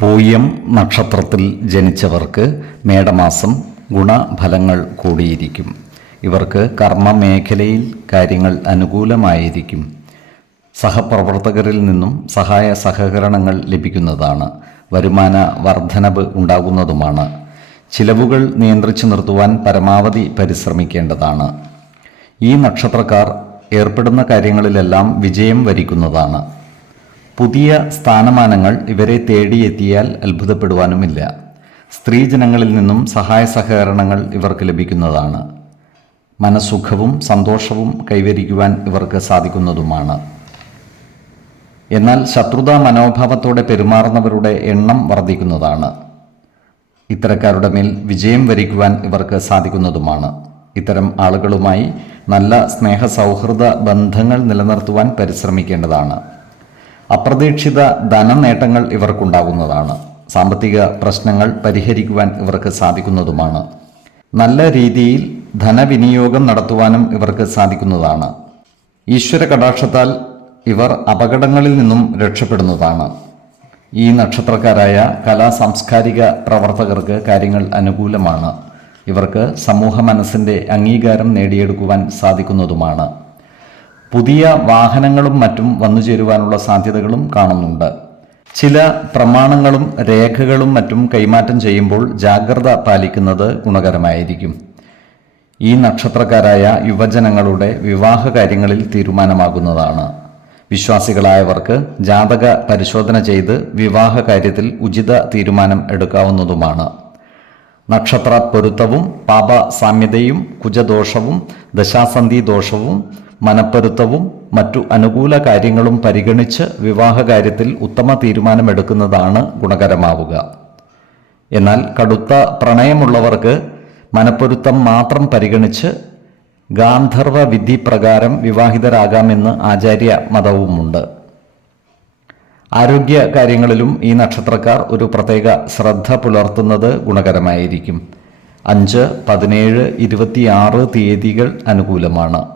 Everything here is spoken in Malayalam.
പൂയം നക്ഷത്രത്തിൽ ജനിച്ചവർക്ക് മേടമാസം ഗുണഫലങ്ങൾ കൂടിയിരിക്കും. ഇവർക്ക് കർമ്മ മേഖലയിൽ കാര്യങ്ങൾ അനുകൂലമായിരിക്കും. സഹപ്രവർത്തകരിൽ നിന്നും സഹായ സഹകരണങ്ങൾ ലഭിക്കുന്നതാണ്. വരുമാന വർധനവ് ഉണ്ടാകുന്നതുമാണ്. ചിലവുകൾ നിയന്ത്രിച്ചു നിർത്തുവാൻ പരമാവധി പരിശ്രമിക്കേണ്ടതാണ്. ഈ നക്ഷത്രക്കാർ ഏർപ്പെടുന്ന കാര്യങ്ങളിലെല്ലാം വിജയം വരിക്കുന്നതാണ്. പുതിയ സ്ഥാനമാനങ്ങൾ ഇവരെ തേടിയെത്തിയാൽ അത്ഭുതപ്പെടുവാനുമില്ല. സ്ത്രീജനങ്ങളിൽ നിന്നും സഹായ സഹകരണങ്ങൾ ഇവർക്ക് ലഭിക്കുന്നതാണ്. മനസുഖവും സന്തോഷവും കൈവരിക്കുവാൻ ഇവർക്ക് സാധിക്കുന്നതുമാണ്. എന്നാൽ ശത്രുതാ മനോഭാവത്തോടെ പെരുമാറുന്നവരുടെ എണ്ണം വർദ്ധിക്കുന്നതാണ്. ഇത്തരക്കാരുടെ മേൽ വിജയം വരിക്കുവാൻ ഇവർക്ക് സാധിക്കുന്നതുമാണ്. ഇത്തരം ആളുകളുമായി നല്ല സ്നേഹ സൗഹൃദ ബന്ധങ്ങൾ നിലനിർത്തുവാൻ പരിശ്രമിക്കേണ്ടതാണ്. അപ്രതീക്ഷിത ധനനേട്ടങ്ങൾ ഇവർക്കുണ്ടാകുന്നതാണ്. സാമ്പത്തിക പ്രശ്നങ്ങൾ പരിഹരിക്കുവാൻ ഇവർക്ക് സാധിക്കുന്നതുമാണ്. നല്ല രീതിയിൽ ധനവിനിയോഗം നടത്തുവാനും ഇവർക്ക് സാധിക്കുന്നതാണ്. ഈശ്വര കടാക്ഷത്താൽ ഇവർ അപകടങ്ങളിൽ നിന്നും രക്ഷപ്പെടുന്നതാണ്. ഈ നക്ഷത്രക്കാരായ കലാ സാംസ്കാരിക പ്രവർത്തകർക്ക് കാര്യങ്ങൾ അനുകൂലമാണ്. ഇവർക്ക് സമൂഹ മനസ്സിന്റെ അംഗീകാരം നേടിയെടുക്കുവാൻ സാധിക്കുന്നതുമാണ്. പുതിയ വാഹനങ്ങളും മറ്റും വന്നു ചേരുവാനുള്ള സാധ്യതകളും കാണുന്നുണ്ട്. ചില പ്രമാണങ്ങളും രേഖകളും മറ്റും കൈമാറ്റം ചെയ്യുമ്പോൾ ജാഗ്രത പാലിക്കുന്നത് ഗുണകരമായിരിക്കും. ഈ നക്ഷത്രക്കാരായ യുവജനങ്ങളുടെ വിവാഹ കാര്യങ്ങളിൽ തീരുമാനമാകുന്നതാണ്. വിശ്വാസികളായവർക്ക് ജാതക പരിശോധന ചെയ്ത് വിവാഹ കാര്യത്തിൽ ഉചിത തീരുമാനം എടുക്കാവുന്നതുമാണ്. നക്ഷത്ര പൊരുത്തവും പാപ സാമ്യതയും കുജദോഷവും ദശാസന്ധി ദോഷവും മനപ്പൊരുത്തവും മറ്റു അനുകൂല കാര്യങ്ങളും പരിഗണിച്ച് വിവാഹകാര്യത്തിൽ ഉത്തമ തീരുമാനമെടുക്കുന്നതാണ് ഗുണകരമാവുക. എന്നാൽ കടുത്ത പ്രണയമുള്ളവർക്ക് മനപ്പൊരുത്തം മാത്രം പരിഗണിച്ച് ഗാന്ധർവ വിധി പ്രകാരം വിവാഹിതരാകാമെന്ന് ആചാര്യ മതവുമുണ്ട്. ആരോഗ്യ കാര്യങ്ങളിലും ഈ നക്ഷത്രക്കാർ ഒരു പ്രത്യേക ശ്രദ്ധ പുലർത്തുന്നത് ഗുണകരമായിരിക്കും. അഞ്ച് പതിനേഴ് ഇരുപത്തിയാറ് തീയതികൾ അനുകൂലമാണ്.